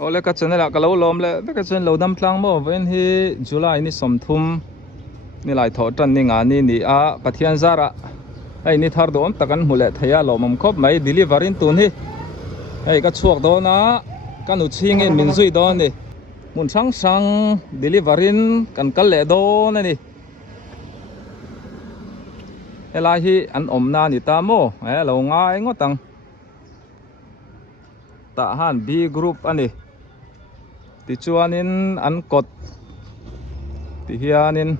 ole ka chen la ka lo lom le be ka chen lo dam tlang mo ven hi July ni som thum ni lai tho tan ni nga ni a pathian zara ai ni thar don takan hule thaya lomam khop mai delivery tun hi ai ka chuak do na kan u ching in min zui do ni mun sang delivery kan kal le do na ni helai hi an om na ni ta mo lo ngai ngotang ta han B group ani ti chuanin an kot ti hianin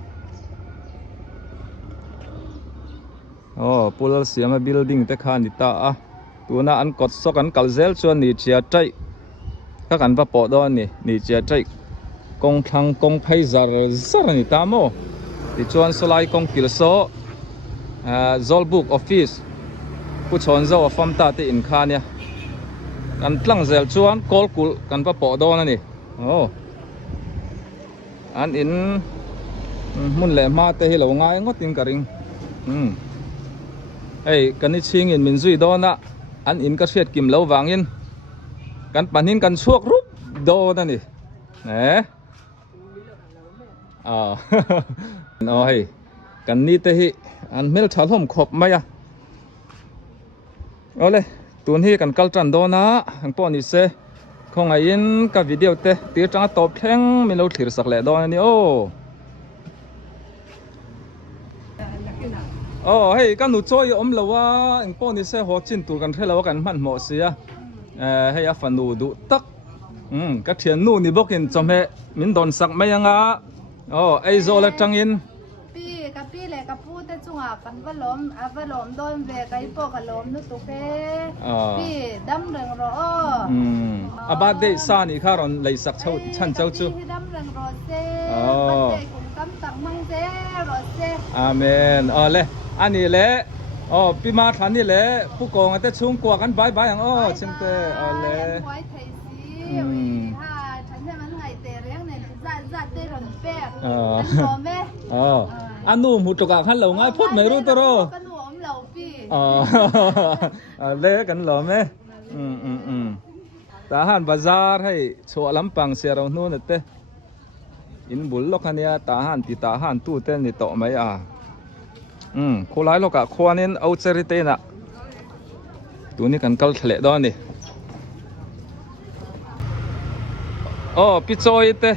pul siama building te khan ni ta a tuna an kot sok an kalzel chuan ni chia tai ka kan pa po do ni chia tai kong thang kong phai zar ni ta mo ti chuan solai kong kilso zolbook office pu chon zo fam ta te in kha nia kan tlang zel chuan kol kul kan pa po do na ni an in mun le ma te hi lo ngai ngotin ka ring kan ni ching in min zui do na an in ka hriat kim lo wangin kan panin kan chuak rup do na ni kan ni te hi an mel thalom khop maya ole tun hi kan kaltran do na ang po ni se khong ai in ka video te ti tang top thleng min lo thlir sak le do ni kan nu choi om lowa ang po ni se ho chin tur kan thela kan man mo sia a fanu du tak ka thian nu ni bokin chome min don sak mai anga ai zo la tangin kapi le kapu te chunga kan valom don ve kai po kalom nu tu ke pi dam reng ro aba de sa ni kharon lei sak chau chan chau chu dam reng ro se kum kam tak mang se ro se amen le ani le pi ma than ni le pu kong ate chung kwa kan bai bai ang chimte le wai thai si ha chan se man ngai te reng ne za te ron pe ro me anu mu to ka khan lo ngai phut mai ru to ro kan nu om lo pi le kan lo me ta han bazar hai cho lampang se ro nu na te in bul lo khania ta han tu te ni to mai kholai lo ka khwanin au cheri te na tu ni kan kal thle do ni pi choi te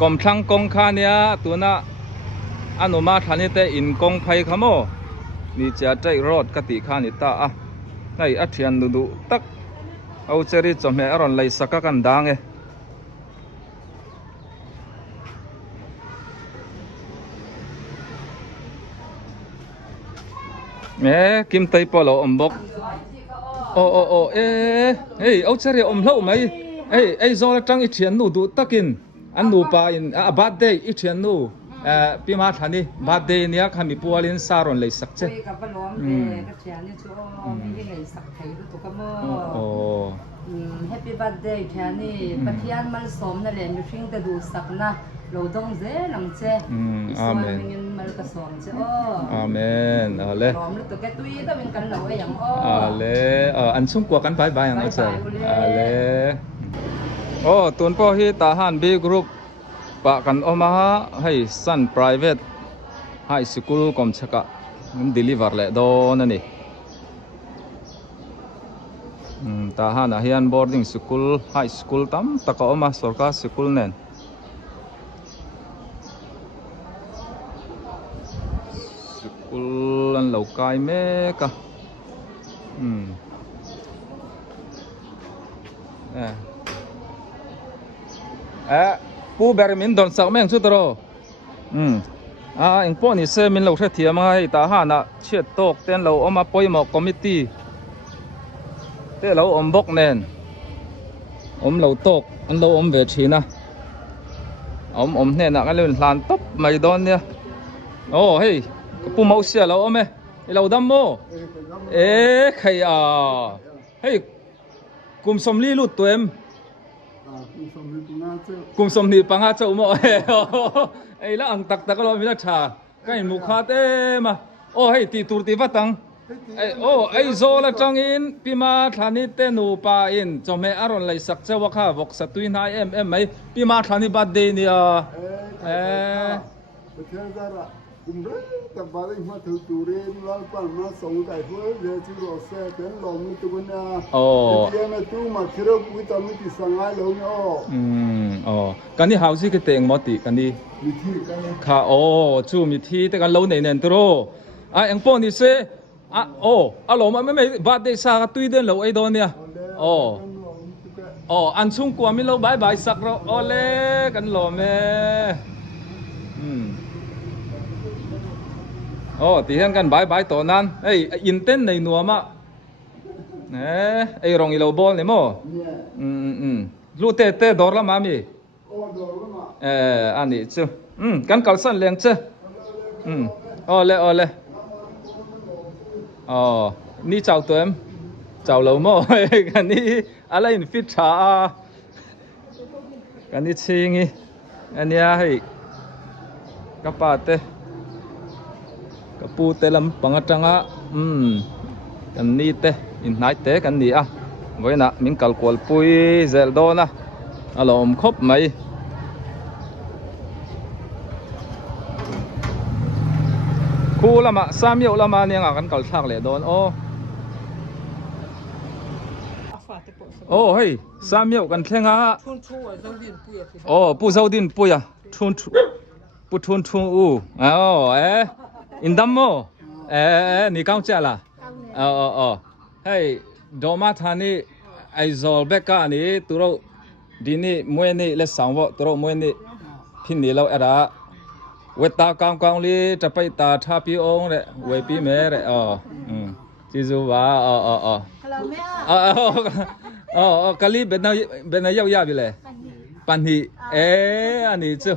kom thlang kong khania tu na anuma thani te in kong phai khamo ni cha tai road ka ti khani ta ngai athian du tak au cheri chome aron lai saka kan dang kim tai polo ombok au cheri om hlo mai ai zo la tang i thian nu du takin an nu pa in bad day i thian nu pi ma thani birthday nia khami pualin saron lei sak che ka balom ka thiani chu mi lei sak thai tu ka mo happy birthday thiani pathian mal som na len ring ta du sak na lo dong je lam che amen ngin mal ka som che amen ale lom lu to ka tui ta min kan lo yang ale an chung kwa kan bai bai ang che ale tun po hi ta han B group pa kan oma hai Sun private high school kom chaka deliver le do na ni ta hana hian boarding school high school tam taka oma sarkar school nen school an lo kai me ka pu ber min don sak meng chu tro eng po ni se min lo thia thiam ngai ta hana chiat tok ten lo oma poimo committee te lo om bok nen om lo tok an lo om ve thina om hne na kan len hlan top mai don nia hei pu mau sia lo ome lo dam mo khai hei kum som li lut tuem kum som ni panga chau mo ei la ang tak tak lo mi na tha kai mu kha te ma hei ti tur ti watang ไอ้โอ้ไอ้โซละจังอินพี่มาทานิเตนูปาอินจอมเมอารอนเลยสักเจ้าว่าข้าบอกสตุยนายไหมพี่มาทานิบัดเดนี่อ่ะBetul kumre tabalik ma tuturin lal pan ma song kai hu ye chu ro se ten lom ni tu na ye na tu ma khiro pu ta mi ti sangai lo no กันนี่ house ก็เต็งหมดติกันนี่ mi thi ka ne ค่ะโอ้จู่มีที่แต่กันเราในเนนตโรยังป้อนนี่เซหลอไม่บาดได้ซากตุยเดินเราไอ้ดอนเนี่ยอันชุ่งกว่ามีเราบายสักเราเล่กันหล่อแม่ตีกันกันบายต่อนั้นอินเต้นในนัวมะไอ้รองอีเราบอลเนี่ยมั้งรู้เตะดอร์ละมามีอันนี้เจ้ากันกัลสันเลี้ยงเจ้าเล่นี่เจ้าตัวเจ้าเรามั้งกันนี่อะไรอินฟิตชากันนี่ชิงอีอันนี้ให้กระป๋าเตะกระปูเตะลำปังจังอ่ะกันนี่เตะอินไหนเตะกันนี่ไว้นะมิงกัลกวลปุยเซลโดนะเราครบไหมคู่ละมาสามเยอะละมาเนี่ยกันกัลชักเลยโดนเฮ้ยสามเยอะกันแข่งปูเซาดินปุยชุนอินดัมโมนี่ก้าวเจ้าล่ะเฮ้ยดอมาทานี่ไอโซลเบก้านี่ตัวเราดีนี่มวยนี่เล็กสองวะตัวเรามวยนี่พินนี่เราเวตากางลีจะไปตาทาพี่องเลยเวปีเมย์เลยจิจูว่าฮัลโหลแม่กะลีเป็นนายยาวๆไปเลยปันหีอันนี้จู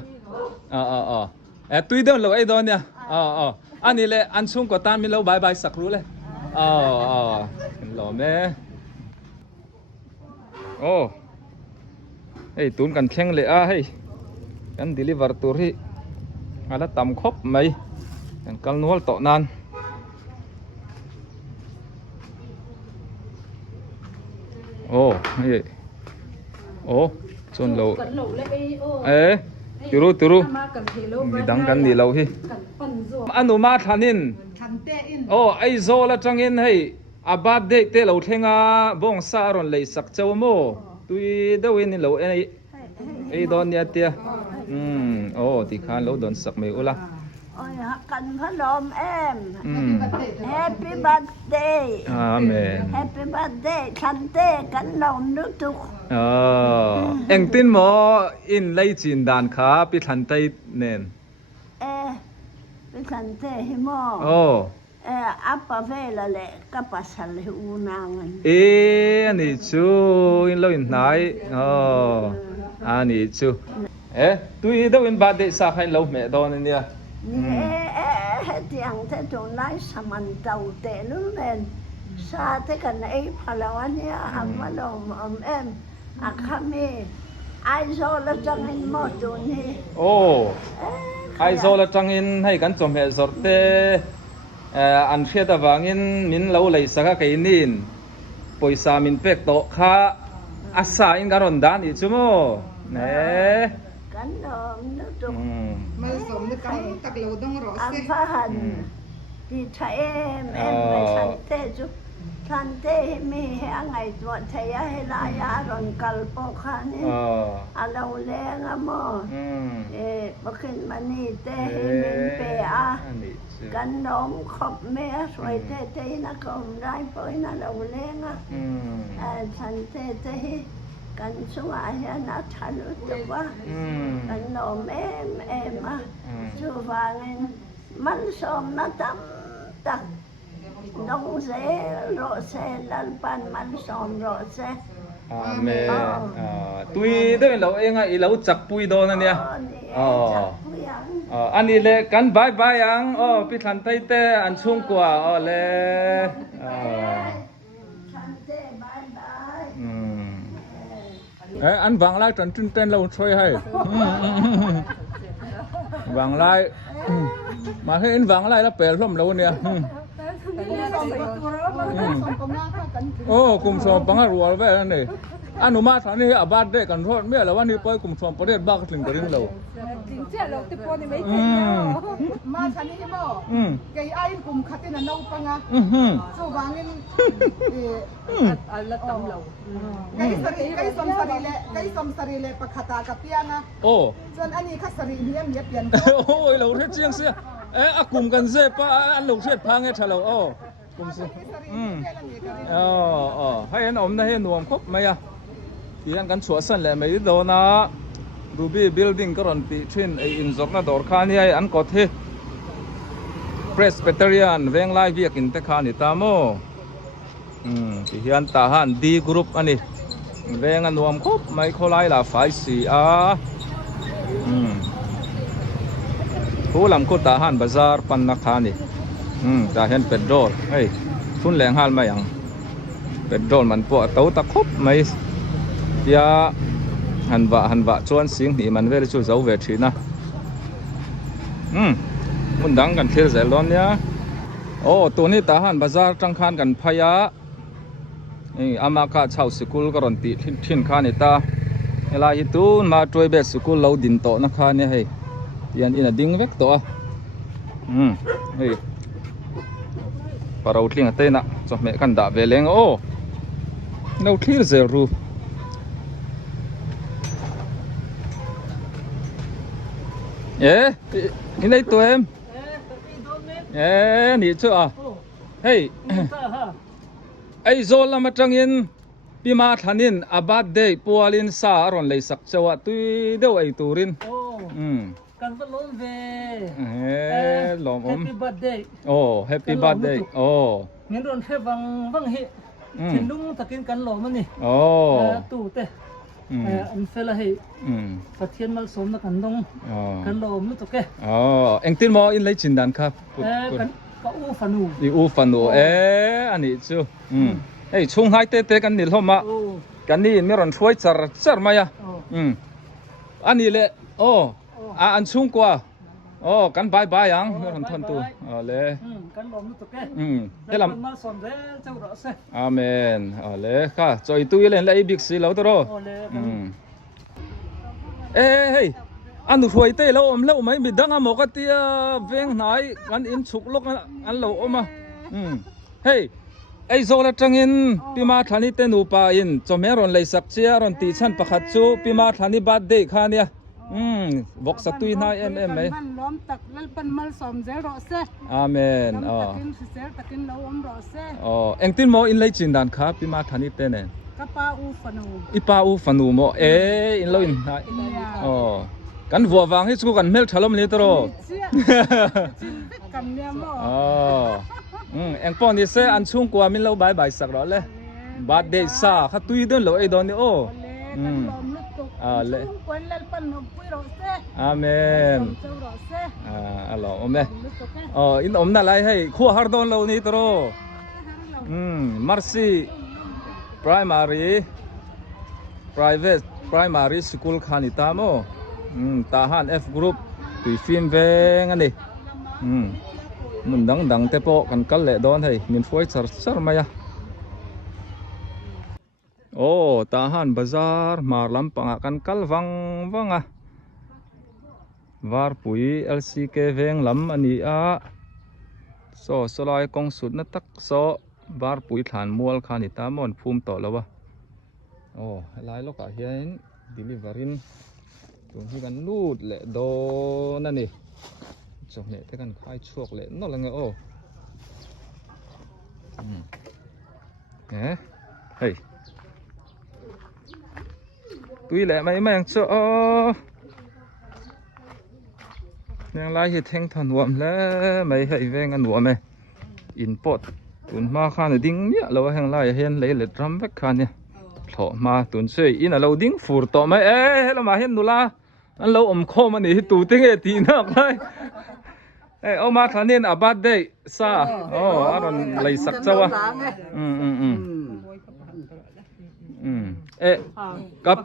ตุยเดินเราไอ้ดอนเนี่ยอันนี้เลยอันชุ่มกว่าตามีเราบายสักรู้เลยหล่อแม่เฮ้ยตูนกันแข่งเลยเฮ้ยกันดิลิเวอร์ตัวที่อะไรต่ำครบไหมกันกันนวลต่อนานจนเราตูรู้มีดังกันนี่เราฮิอันนู้มาทันินไอโซละจังอินให้อาบาดเดเตเราเทงบงซารอนเลยสักเจ้าโมตุยเดวินเราไอดอนเนี่ยเตียที่ข้าเราโดนสักไม่อุละกันพะลมHappy birthday อาเมน Happy birthday คันเต้กันลมนึกทุกเอ็งตินหมออินไลจินดานขาปิทันไตเนนปิทันเต้ฮิโมอัปปะเวลเละกับปัสสาวะอูนางอันนี้ชูอินเราอินไหนอันนี้ชูตุยเดวินบาดเดสักให้เราเมดอนเนี่ยเตียงเทตุนไลสมันเตาเตลุเมนซาเทกันไอพลาวันเนี่ยอัมมาลมอักขมีไอโซลจังอินหมดตัวนี้ไอโซลจังอินให้กันจมเหตุสดเตอันเชื่อตะวังอินมินเราเลยสักกี่นินปอยสามินเป็กโตข้าอาสาอินการอนดานอีจุโมกันลมนึกทุกมาสมนึกกันตักเราต้องรออันพะหันที่ไทยไปทันเตจุทันเตมีให้ไงตัวไทยให้ลายารอนกัลปอคานี่เราแรงโมบักขึ้นมานี่เตให้มินเปกันลมขบเมียสวยเตนะก็ได้ปอยนะเราแรงทันเตกันสวายนะทันรู้จักว่ากันนมชูฟังมันสมนะตั้มตักน้องเสโรเซลันปันมันสมโรเซอาเมตุยเดินเราเองเราจักปุยโดนเนี่ยอันนี้เลยกันบายยังพี่ทันไตเตอันชุ่มกว่าเลยอันวางไล่จนจุนเต้นเราช่วยให้วางไล่มาให้อันวางไล่แล้วเปลี่ยนร่มเราเนี่ย โอ้กลุ่มสอบปังรัวไปแล้วนี่อนุมาฐานนี่อาบาดได้กันโทษเมื่อแล้ววันนี้ไปกลุ่มสอบประเทศบ้าก็ถึงกระดิ่งเรามาทันนี่บ่ไก่ไอ้กลุ่มขัดนี่น่าปังอ่ะสู้วางนี่ละตำเราไก่สมสรีเล่ปะขัดตากับเปียนะโอ้ส่วนอันนี้ขัดสรีเลี้ยงเปลี่ยนโอ้ยเราเทียบเชียงเสียกลุ่มกันเสียป้าอันเราเทียบพังไงเฉลโอ้กลุ่มเสียให้เห็นอมนะให้หน่วมครบไหมอ่ะที่อันกันชัวสั่นแหละไม่ได้โดนนะรูบี้บิลดิ้งก็รันตีเช่นไออินซอกน่าดอร์คานี่ไออันก็เทเพรสเปเตอริอันเวงไลเวียกินเตคานิตามโมที่อันตาหันดีกรุ๊ปอันนี้เวงอันรวมครบไม่เขาไล่ละไฟสีผู้ลำคุตาหันบาซาร์ปันนักขานี่ตาเห็นเป็ดโดดเฮ้ยทุนแรงหันมาอย่างเป็ดโดดมันปวดเต้าตะคบไม่ยาหันวะชวนสิงนี่มันเวลชูเสาเวทีนะมันดังกันเที่ยวใจร้อนเนี่ยโอ้ตัวนี้ตาหันบาซาร์จังคานกันพยาอามาคาชาวสกุลก็รันติทิ้นคานิตาเวลาฮิตูนมาช่วยเบสสกุลเราดินโตนะคาเนี่ยให้ยันอินาดิ้งเวกตัวเฮ้ยปาราอุทลิงเตนะจอมเมกันดาเวเลงโอ้เราคลีร์เซรูนี่ได้ตัวเอ็มนี่ชัวเฮ้ยไอโซลมาจังยินปีมาทันินอาบัดเดย์ปัวลินซาอรอนเลยสักเจ้าตุยเดียวไอตูรินกันก็ล้มเวล้มHappy birthday โอ้ Happy birthday โอ้เงินโดนเทวังเฮถึงลุงตะกินกันหล่อมันนี่โอ้ตู่เตอันเฟลเฮปะเทียนมาสมนักกันต้องกันหล่อมันตกแกอ๋อเอ็งตินมออินเลยจินดันครับกันก็อูฟันูอูฟันูอันนี้ชูเอ้ยช่วงให้เตะกันนี่ล้มมากันนี่มีรอนช่วยจัดมาอ่ะอันนี้เลยโอ้อันชุ่มกว่าโอ้กันบายยังไม่ทันทันตัวเลยกันลมนุตกเดี๋ยวมาสอนเจ้าเราเสอาเมนเลยค่ะจอยตุ้ยเล่นเลยบิ๊กซีแล้วตัวเฮ้ยอันดูช่วยเตะเราแล้วไม่มีดังอ่ะหมอกตีเวงไหนกันอินฉุกลกอันเรามาเฮ้ยไอโซลจังอินปีมาทันีเตนูปาอินจอมเมรอนเลยสักเชียรอนตีชันประคัตจูปีมาทันีบาดเดย์ข้าเนี่ยบอกสักตุยนายไหมมันล้อมตักแล้วเป็นมันสมเจรอเซ่อาเมนตักินเซ่ตักินเราอมรอเซ่เอ็งตินโมอินเลยจินดันครับพี่มาทันิเตเนกป้าอูฟันูอีป้าอูฟันูโมอินเราอินกันวัววางให้สู้กันเมลฉลองนี่ตรอกันเนี่ยโมเอ็งป้อนนี่เซ่อันชุ่งกว่ามินเราบายสักรอเลยบาดเดซ่าขัดตุยเดินเราไอ้ดอนนี่โอ้เลยอาเมนอัลลอฮ์อมเนี่ยอินอมนั่นอะไรให้ขั้วฮาร์ดอนเรานี่ตรอมาร์ซีprimary school ขานิตามโตาหัน F group ตุยฟินเวงอันนี้มันดังเตปกันกัลเล่ดอนให้มินฟอยซ์มา呀โอ้ตาหันบาซาร์มาลำปังกันกัลวังวาร์ปุย LCK เวงลำอันนี้สลายกองสุดนัตักวาร์ปุยฐานมัวขานิตามอนภูมิต่อแล้ววะโอ้ลายลูกเฮียนดิลิเวอรินตรงที่กันลูดเละโดนั่นนี่จงเนี่ยที่กันคายช่วงเละนั่นละไงโอ้เฮ้ยตุยแหละไม่ยังเจาะยังไล่เหตุแทงถนวมแล้วไม่ให้แวงกันหนวมไหมอินปอดตุนมาข้างดิ้งเนี่ยเราแห่งไล่เห็นเลยเลยทำแบกข้างเนี่ยถอมาตุนเสยอินเราดิ้งฟูต่อไหมเรามาเห็นดูละอันเราอมคอมันนี่ตูติ้งตีนักเลยเอามาทันเนี่ยอาบัดได้ซาอารอนเลยสักเจ้าวะกับ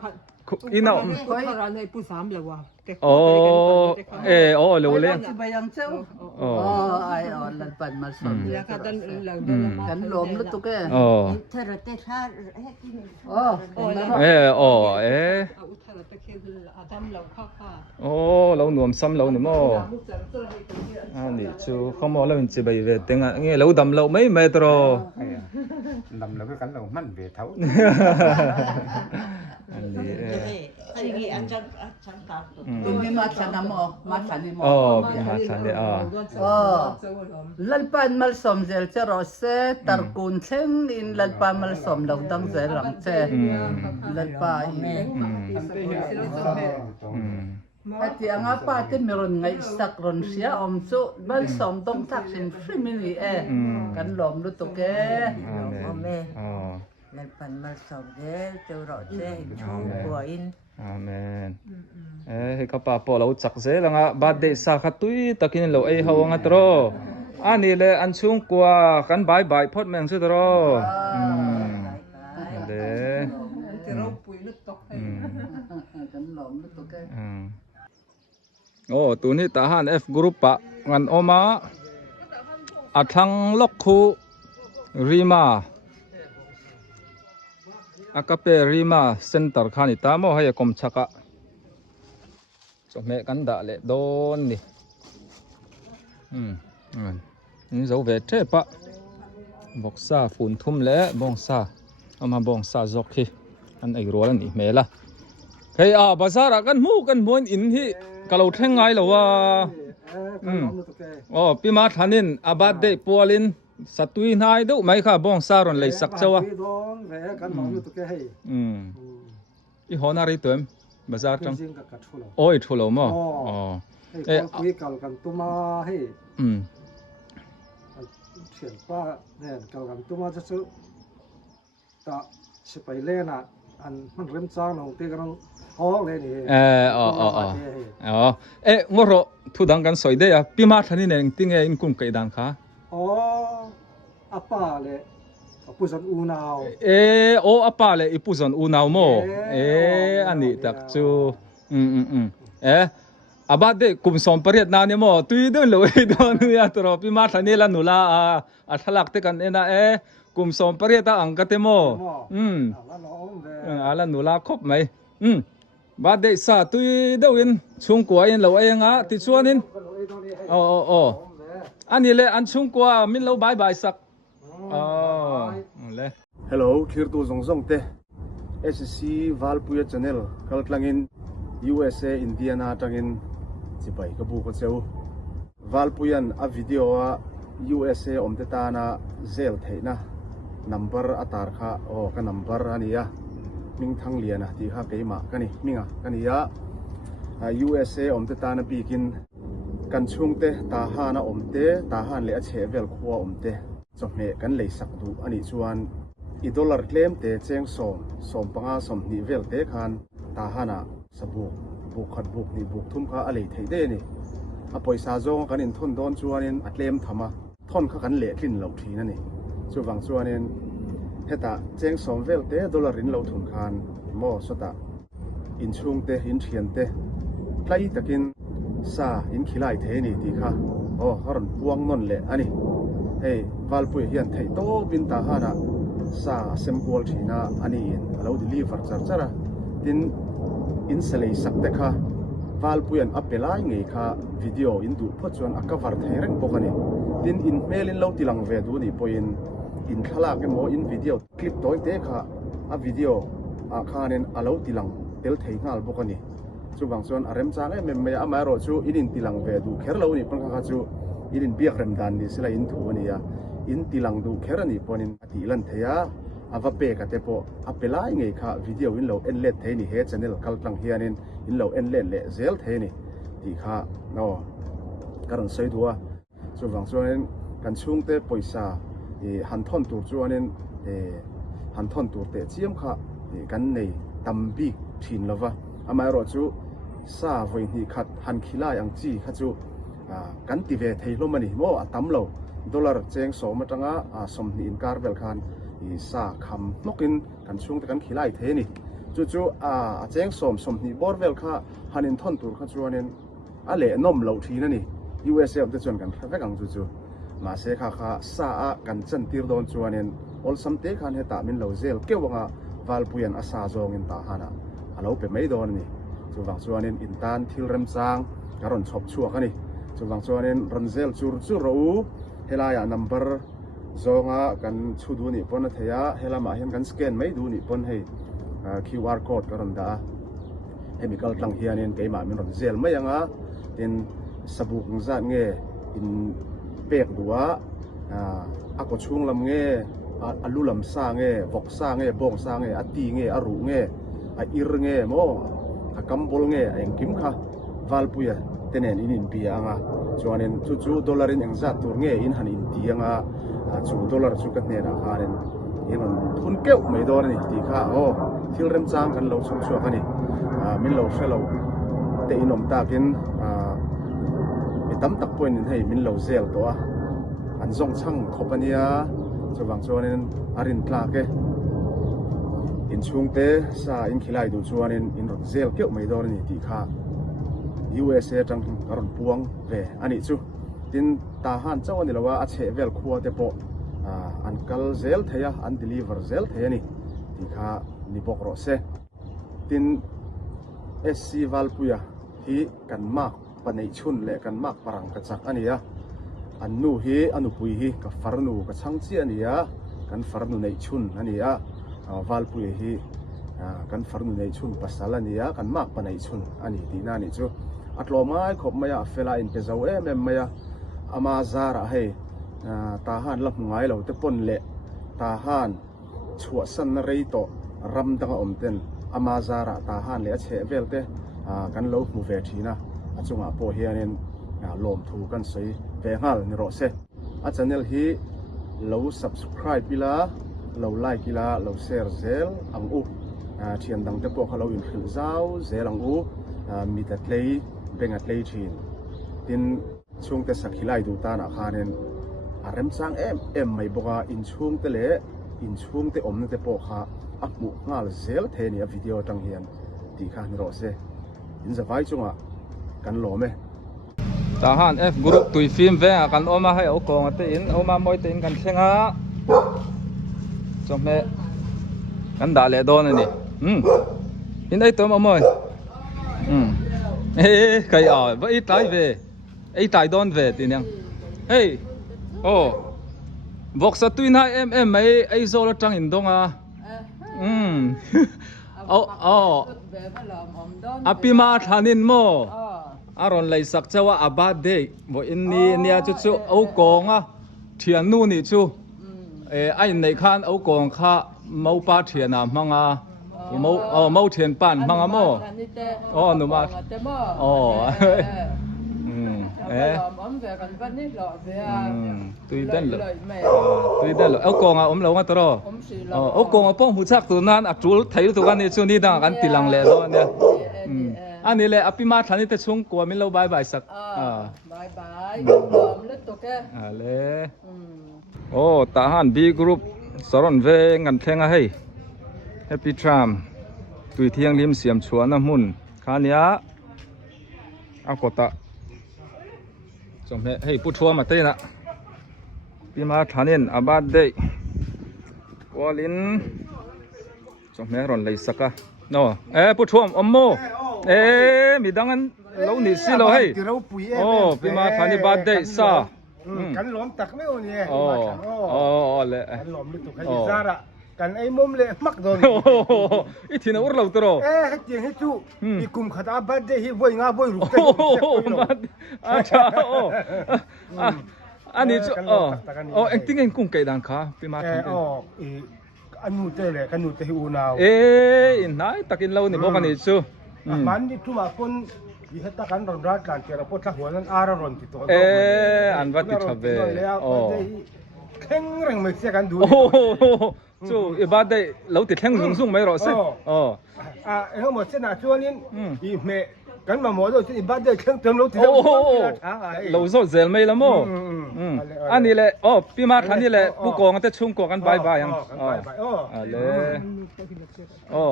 อินเอา ก็ร้านในผู้สามเลยว่ะ โอ้โอ้รู้เลย จะไปยังเจ้า โอ้ ไอ้อ่อนลันปันมาสอนแล้วก็ดันกันหลมลุตุกเก โอ้ เธอเตชาให้กิน โอ้ โอ้อุทาระตะเคียนอาดัมเราข้าข้า โอ้เราหนุ่มซ้ำเราหนุ่มอันนี้ชูเขาบอกเราจะไปเวทงอ่ะงี้เราดำเราไม่ตรอ ลำเราก็กันเรามั่นเวทเท่า อันนี้ ไอ้กี่อันฉันตัด ตรงนี้มาฉันน้ำมอมาฉันนี่มอ โอ้มาฉันเนี่ยลันปันมาสมเจลจะรอเซตร์กุนเชงอินลันปันมาสมเราดังเจลลังเจลันปันไอ้ที่อ่างป้าที่มีรถไงสักรถเสียอมจุมาสมต้องทักสินฟรีมินีกันหลอมลุตุกเก แล้วปันมาสอบเด้เจ้ารอเจ้ชูบัวอิน อาเมนให้ข้าป่าปอเราจักเสียแล้วงะบาดเดสักตุยตะกินเราเฮาวงะตรออันนี้เลยอันชุ่งกว่ากันบายพอดแมงสุดรอเด้กันหลอมลุตุกเก โอ้ตัวนี้ทหาร F กรุ๊ปปะงันออกมาอัทังล็อกคูรีมาอากาเปรีมาเซ็นเตอร์ขานิตามอให้คมชักะสมัยกันด่าเลยโดนนี่นี่จะเวทเจ็บปะบอกซาฝุ่นทุ่มแล้วบองซาเอามาบองซาจอกฮีอันไอรัวนี่เมล่ะเฮ้ยภาษาละกันมูกันมวนอินที่กะเราแท่งไงหรอวะอ๋อพี่มาทันินอาบัดเดปัวลินสัตุยนายดูไม่ค่ะบองซารอนเลยสักเจ้าวะอีหอนารีตัวภาษาจังโอ้ยทุลมั้งอ๋อคุยกันตัวมาให้เขียนป้าเนี่ยกันตัวมาจะซื้อแต่สิไปเล่นอ่ะอันมันเริ่มสร้างหนองตีกันอ๋อเลยนี่งอรทุดังกันสวยเดียพี่มาทันนี่เนี่ยติ้งเองคุ้มไก่ดังค่ะอ๋ออาป้าเลยผู้สอนอูนาวอาป้าเลยผู้สอนอูนาวมั้งอันนี้ตักจูอาบัดเด็กกลุ่มสมปริยนานเนี่ยมั้งตุยเดินเลยโดนเนี่ยตัวพี่มาทันนี่ละหนูละทลักเตกันนะกลุ่มสมปริยตาอังกัตมั้งละหนูละครบไหมบาดเด็กสาตุยเดินชุ่งกัวอินเราเองอ่ะติดชวนินอันนี้เลยอันชุ่งกัวมินเราบายสักเลย Hello คิดตัวส่งเต SC Valpuya Channel กัลกลังอิน USA Indiana จังอินจิไปกับบุกเซล Valpuyan อ่ะวิดีโออ่ะ USA อมเตตานะเซลเทนะ number อัตราค่ะกัน number อันนี้อ่ะมิงทั้งเลียนะที่ข้าเกยมากันนี่มิงอ่ะกันนี่อ่ะ USA อมเตตานะปีกินกันช่วงเตตาหานะอมเตตาหานเลยเชเวลขัวอมเตจบเมกันเลยสักดูอันนี้ชวน$เคลมเตเจงสมปังอาสมนิเวลเตคันตาหานะสบุกขัดบุกนี่บุกทุ่มข้าอะไรไทยเดนี่อปอยซาโจกันอินทนโดนชวนอินอัดเลมทำมาทนข้ากันเละขึ้นเหล่าทีนั่นนี่ชวนฟังชวนอินเฮตาเจงสมเวลเต$อินเหล่าถุงคันโมสตาอินช่วงเตอินเทียนเตใครตะกินซาอินขีไลเทนี่ที่ข้าฮารันพวงนนเละอันนี้วาลปุยเฮียนไทยโตบินตาหานะซาเซมโกลทีน่าอันนี้เราดิลีฟัร์จัร์ระดินอินสเลสักเด็กค่ะวาลปุยอันอัปเปล่าไงค่ะวิดีโออินดูพัชวนอักกวาร์ไทยเร่งปกนี่ดินอินเมลินเราติลังเวดูนี่พออินขลากันโมอินวิดีโอคลิปตัวเด็กค่ะวิดีโอข้านินเราติลังเตลไทยงาลปกนี่จู่บางส่วนอารมณ์จางเมื่อไม่รอจู่อินติลังเวดูแค่เรานี่ปังข้าจู่อินเบียกเรมดันนี่สิละอินถูนี่ยอินติลังดูแค่นี้ปนินอธิลันเทียอาวเปกัตเปออัปเปล่าไงค่ะวิดีโออินเราเอ็นเล็ดเทนี่เฮชแนลคัลตังเฮียนินอินเราเอ็นเล็ดเละเซลเทนี่ที่ค่ะการันใส่ตัวส่วนบางส่วนการช่วงเตะปอยซาหันทอนตัวส่วนนั้นหันทอนตัวเตะเจียมค่ะกันในตัมบีทินละวะอามาโรจูซาวันนี้ขัดหันขีลายังจีขัดจูกันติเวทให้ลมมันนี่โมอัตมเรา$เจงสมจังสมนินการเวลคันซาคำนกินกันช่วงแต่กันขีไล่เทนี่ จู่เจ้งสมนี่บอร์เวลค่ะฮันอินทอนตัวค่ะจวนนั้นอะไรนมเหล่าทีนั่นนี่ USA จะจวนกันแค่กังจู่มาเสกค่ะซากันจันทีร์โดนจวนนั้นอลสัมเตคันเหตุมินเหล่าเซลเกี่ยวกับวาลปุยันอาซาจงอินตาฮานะเราเป็นไม่โดนนี่จู่วังจวนนั้นอินตันทิลเรมซังการอนชอบชัวกันนี่จู่วังจวนนั้นรันเซลจู่รู้เฮลายานัมเบอร์จงกันชูดูนี่ปนเทียเฮลามาเห็นกันสแกนไม่ดูนี่ปนให้QR code การอนดาเฮมิคัลตั้งเฮียนี่เกี่ยมามินรันเซลไม่ยังเป็นสบู่ของจัดเงี้ยอินเป็กดัวอากช่วงลำเงี้ยอลูลำสร้างเงี้ยบกสร้างเงี้ยบงสร้างเงี้ยอตีเงี้ยอรุเงี้ยอิรเงี้ยโมกัมบอลเงี้ยยังกิมค่ะวาลปุยเตนอินเบียงจวนนั้นจู่ดอลลาร์ยังจัดตัวเงี้ยอินหันอินดีงจู่ดอลลาร์จู่กันเนี่ยนะฮะนั้นยังมันทุนเกี่ยวไม่โดนนี่ดีค่ะโอ้ที่เริ่มจ้างกันเราชัวกันนี่มินเราเชื่อเราแต่อินอมตากินตั้มตักป่วยนี่ให้มินเหลาเซลตัวอันทรงช่างขบเนียจะวางจวนนั้นอารินคลาเกอินช่วงเตะซาอินขีไลดูจวนนั้นอินรถเซลเกี่ยวไม่โดนนี่ตีค่ะ USA จังการันพวงเวอันนี้จู่ดินตาหันเจ้านี่ละว่าอาเชเวลคัวเตปอันกัลเซลเทียอันเดลิเวอร์เซลเทียนี่ตีค่ะนี่บอกรอเซดิน SC วัลปุยที่กันมากปนัยชุนเละกันมากปรังกระจักอันนี้อันนู้ฮีอันนู้ปุยฮีกับฟาร์นูกับช่างเจียนี่กันฟาร์นูในชุนอันนี้วัลปุยฮีกันฟาร์นูในชุนภาษาละนี่กันมากปนัยชุนอันนี้ดีน่านี่จู่อัตโลมาขบมายาเฟลาอินเปซาวเมยาอามาซาระให้ตาหันลับง่ายเราจะปนเละตาหันชัวสันเรย์โตรำดังอมเต็นอามาซาระตาหันเละเชเวลเตกันเรามูเวทีนะอาจจะมาโปเฮียนลมถูกันใส่เวหัลนิโรเซอาจารย์เนลฮีเรา subscribe กิลาเราไลค์กิลาเราแชร์เซลอังอูเทียนดังเตปโอเราอินฟิลซาวเซลอังอูมีแต่เลยเป็นอัตเลยจีนดินช่วงเตสักขีไลดูตาหน้าคานินอารมณ์สร้างไม่บอกว่าอินช่วงเตเละอินช่วงเตอมนั่นเตปโอค่ะอักมุกงาลเซลเทนี่วิดีโอจังเฮียนดีค่ะนิโรเซอินจะไว้จงกันหล่อไหมทหาร F กรุ๊ปตุยฟิล์มแวงกันออกมาให้เอากองเตอินเอามามอยเตอินกันเชงจงแม่กันด่าเละโดนนี่อินไอตัวมามอยเฮ้ยใครว่าไอ้ตายเวไอ้ตายโดนเวทีนึงเฮ้ยโอ้บอกสัตว์ตุยน่าไอ้โซลจังอินดงอาปีมาทานินโมอารอนเลยสักเจ้าว่าอาบาดเดย์บอกอินนี่เนี่ยจู่เอากองเทียนนู่นนี่จู่ไอ้ในขันเอากองข้าเมาปาเทียนมังเมาเทียนปั่นมังโมหนูมาตุยเด่นเลยเอากองเรางั้นตัวเอากองป้องหูชักตัวนั้นจูไทยตัวกันนี่ช่วงนี้ดังกันตีลังเลยเนี่ยอันนี้เลยอภิมาทันนี่แต่ช่วงกลัวมิเราบายสักบายลมเล็ดตัวแกเลยโอ้ทหารบีกรุ๊ปสรนเวงันแทงให้แฮปปี้ทรัมตุยเที่ยงริมเสียมชวนน้ำมุนคาเนี้ยเอากดตะจงให้ผู้ชัวมาเต้นะพี่มาทานินอาบาดเดย์วอลินจงรอนเลยสักเนาะผู้ชัวอมโมมีดังนั้นเราหนีสิเราให้พี่มาทานิบาดเดย์ซากันหลอมตักไม่โอเนี่ยเลยกันหลอมลึกตุกให้ซาระกันไอ้มุมเลยมักโดนอีทีน่าอุรเราตัวให้เจียงให้จู่อีกุมขัดอาบัดเดย์บ่อยงาบ่อยลุกเตะอันนี้จู่เอ็งติ้งเอ็งกุ้งไก่ดังค่ะพี่มาทำอันนู้นเตะเลยกันนู้นเตะให้อูนาวอินไหนตักินเราเนี่ยบอกกันนี่จู่มันนี่ทุ่มาคนยี่ห้อตะกันรอนรัดหลังเกี่ยวกับพวกทหารนั้นอารอนติดตัวอันวัดติดทับเบ้แข็งแรงไม่เสียกันดูจู่อีบ้าได้เราติดแข็งสูงๆไม่หรอสิเฮ้ยหมดเส้นหน้าช่วงนี้อีเม กันมาหมดด้วยที่บ้านเด็กเครื่องเติมรถที่ โอ้โห ทางไอ้ เราโซเซลไม่ละโมอันนี้แหละอ๋อพี่มาทันนี่แหละผู้กองแต่ชุ่มกองกันบายบายยังอ๋ออะไรอ๋อ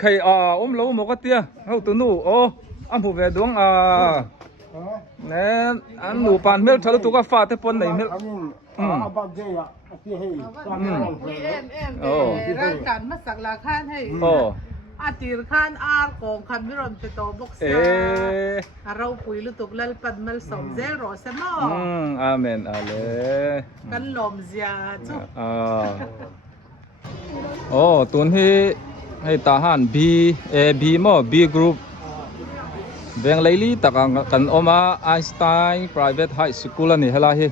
ใครเราหมกเตี้ยเอาตัวนู้อ๋ออันผู้เวดวงเนี่ยอันหนูปานเมลทะลุตัวก็ฟาดแต่ปนไหนเมล บ้านเด็กอ่ะที่ให้ ร่างการมาสักลาข้านให้อาตีรข้านอาของคันวิรมจะโตบ็อกซ์เราปุ๋ยลุตุกลัลปัดมัลสมเซลรอสมออาเมนอาเล กันลมเสียจุโอ้ตัวนี้ให้ทหารบีมอ B group แบงไลลี่ตะกันออกมาไอน์สไตน์ private high school นี่เฮล่าเฮ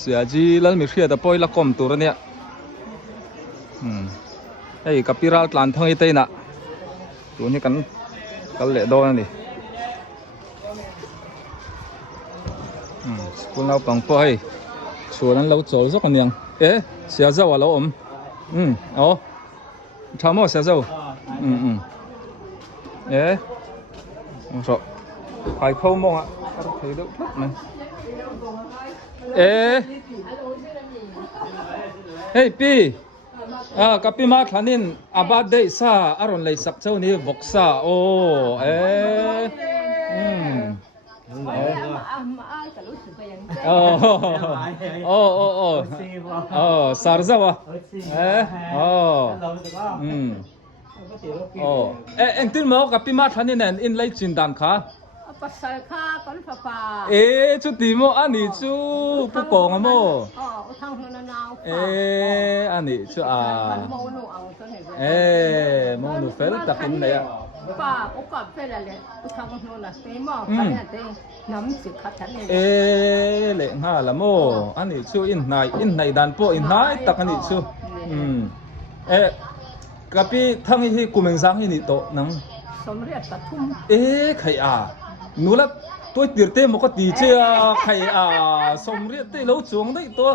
เสียจีแล้วมีเชื่อแต่ปอยละคมตัวเนี่ยไอ้กับพิราลตันทั้งไอ้เต้น่ะตัวนี้กันเละโดนนี่สกุลเราปังปอยส่วนนั้นเราโจสักคนยังเสียเจ้าเราอ๋อทำมั่วเสียเจ้าสอบไปเข้ามองอ่ะเราถือดูปุ๊บนะเฮ้ยพี่กับพี่มาทันินอาบาเดซ่าอารอนเลยสักเจ้านี้บอกซาโอ้สารซาวะเอ็งตื่นมากับพี่มาทันินอินไลจินดันค่ะpasal ka kon papa ชุดดีโมอันนี้ชูผู้กองอะโมทางนั้นนาวอันนี้ชูโมนูเอาตัวไหนโมนูเฟลตักินเลยอะป้าอุกเฟลเลยทางนู้นน่ะเต็มกันเนี่ยเต็มน้ำสิขัดเนี่ยเละง่าละโมอันนี้ชูอินไหนดันโปอินไหนตักอันนี้ชูกับพี่ทั้งที่กุมเองสังที่นี่โตนังสมเรียบปทุมใครนูละตัวตีเต้มก็ตีเจ้าใครสมเรียบเต้เราจวงได้ตัว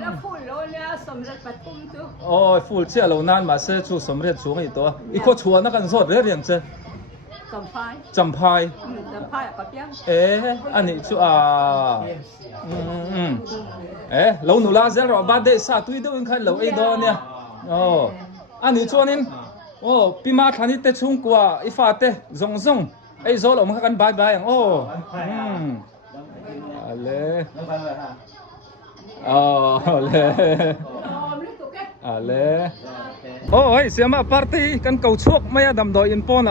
แล้วฟูลเนี่ยสมเรียบปทุมจูฟูลเจ้าเรานานมาเสียชูสมเรียบจวงอีตัวอีกคนชวนนักการสดเรื่องเจ้าจำพายกับยังอันนี้ชูเราหนูละเจ้าเราบ้านเด็กสาตุยเดินใครเราไอ้ดอนเนี่ยอันนี้ชวนนินพี่มาทันนี่เตชุ่งกว่าอีฟ้าเตซงไอ้โซลออกมากันบายอย่างอะไรอะไรเฮ้ยเสียมาปาร์ตี้กันเก่าชกไม่ดำดอยอินปอน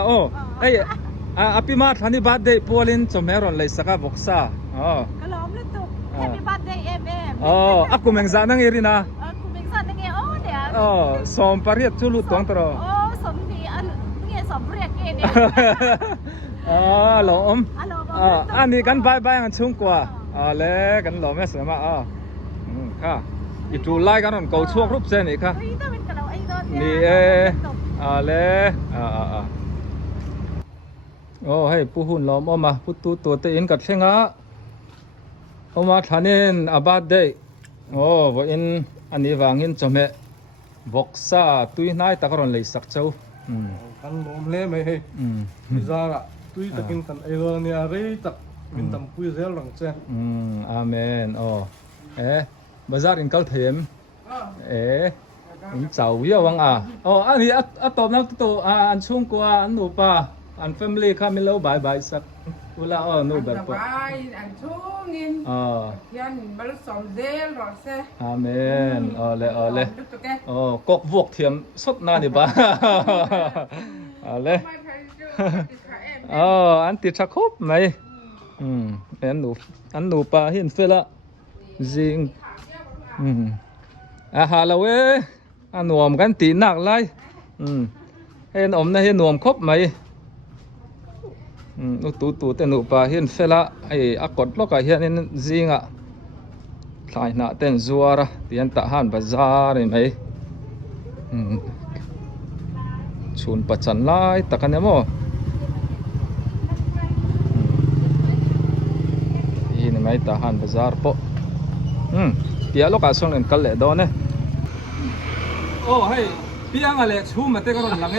ไอ้พี่มาทันนี่บาดเดย์พอลินจมเฮรอนเลยสักบอกซากะล้อมเลยตุกแฮปปี้บัดเดย์aku mengza nang iri na aku mengza nang dia som pariat chulu tong tro som di nge som riat ke ni loอันนี้กันบายกันชุ่มกว่าเลยกันหล่อแม่สวยมากค่ะอีจูไล่กันนั่นเกาช่วงรูปเส้นอีกค่ะนี่เลยให้ผู้หุ่นล้อมออกมาผู้ตัวเต็นกัดเชงะออกมาทานินอาบาดเดย์ว่าอินอันนี้วางอินจอมเอบอกซาตุยนายตะกรอนเลยสักเจ้ากันลมเล่ไหมเฮ้ยจาระตุยตะกินกันไอ้เรื่องนี้อะไรตักมินตำปุยเซลหลังเจ้าอาเมนบาซาร์อินกัลเทมอินเจ้าเยอะวังอันนี้ตอบนักตัวอันช่วงกว่าอันหนูป่าอันแฟมิลี่ข้าไม่เล่าบายสักเวลาหนูแบบบายอันช่วงนี้ยันบัลสมเซลรอเซอาเมนเลยกกวกเทียมสดนานี่บ้าเลยอันติดชักคบไหมอันหนูป่าเห็นเฟละจริงหาเราอันหนวมกันตีหนักเลยเห็นอมนะเห็นหนวมครบไหมตูแต่หนูป่าเห็นเฟละไอ้กดล็อกเห็นจริงสายหน้าเต้นจัวระเตียนตะหันบาซาร์ไหมชุนปัจจันไล่ตะกันเนี่ยมั้งนี่ไม่ตะหันบาซาร์ปะเปียโลกาส่งเงินกันเลยโดนเนี่ยเฮ้ยเปียงอะไรชูมาเตะกันหลัง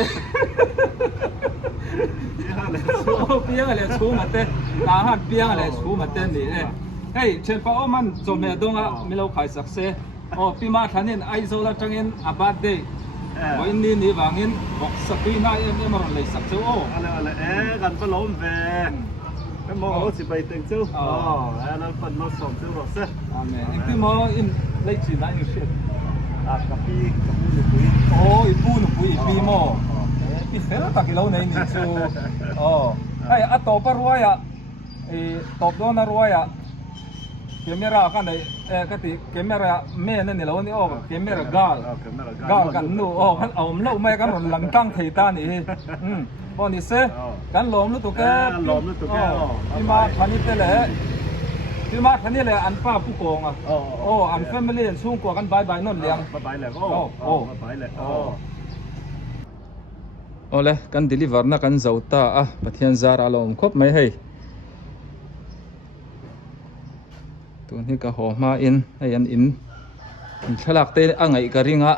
เ chú piang là chú mà tên ta hát piang là chú mà tên gì đấy hey trên bao man cho mẹ đông à mình lâu khai sắc xe pima thanin ai zo la tangin abad de với ni vangin bọc sắc tuy na em rồi lấy sắc châu ale gần có lốm về cái mỏ nó chỉ bay tiếng châu nó phần nó sòng châu rồi xe amen cái mỏ in lấy chỉ là như thế cà phê được quý ipu pi mỏ cái thế là ta cái lâu này mình chú hey atop ruaya top đó na ruaya camera kan dai kati camera me na ni lo ni camera gal kan nu kan om lo mai kan ron lang tang thei ta ni ni se kan lom lu tu ke ma thani te le ma thani le an pa pu kong an family an sung ko kan bye non liang bye le bye le ole kan deliver na kan zauta pathian zar alom khop mai hei tuần hi cả hồ ma in hay an in thlalak te angai ka ringa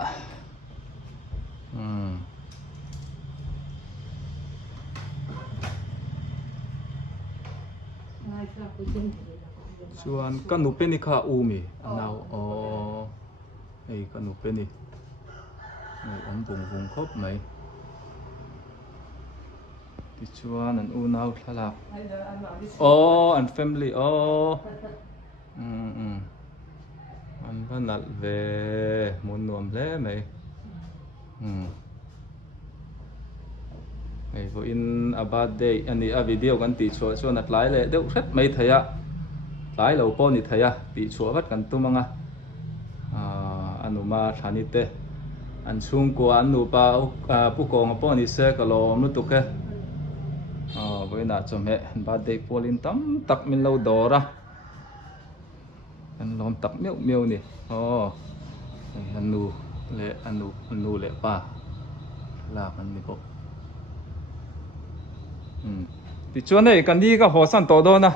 chuan kanu peni kha umi anau ei kanu peni nei om vùng khop mai ti chuan an u nau thlalak an family anh vẫn nặn về muốn nuông lẽ mày mày vô in about day anh đi video kan tỉ chúa cho nặt lái lệ đâu rất mấy thầy ạ lái lầu po ni thầy ạ tỉ chúa bắt kan tu mang anh mà thani te anh sung của anh nu pa pu kong po ni se ka lo nu tu ke với na cho mẹ about day polin tam tak min lâu đó ra anh lom tập miêu nè anh nu lệ pa là anh đi bộ thì chỗ này cần đi cái hồ san to đó nè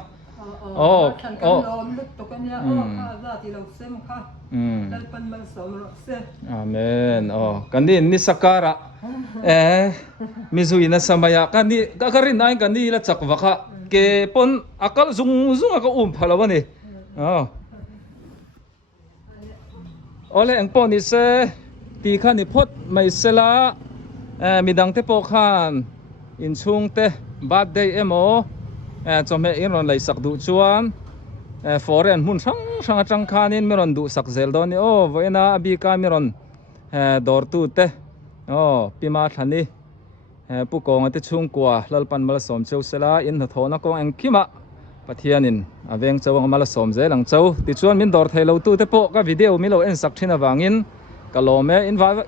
amen cần đi ni sakara mizui na samaya cần đi cái rin ai cần đi là chắc vaka ke pon akal zung akal phalawa nè ole ang po ni se ti khan ni phot mai sela midang te po khan in chung te birthday emo chome in ron lai sak du chuan foreign mun sang atang khan in meron du sak zel don ni voina abi ka meron dor tu te pima thani pu kong te chung kwa lalpan mal som cheu sela in thona kong ang kima pathianin aveng chawang mala som ze lang chau ti chuan min dor thailo tu te po ka video mi lo en sak thina wangin kalome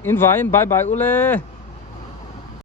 in bye bye ule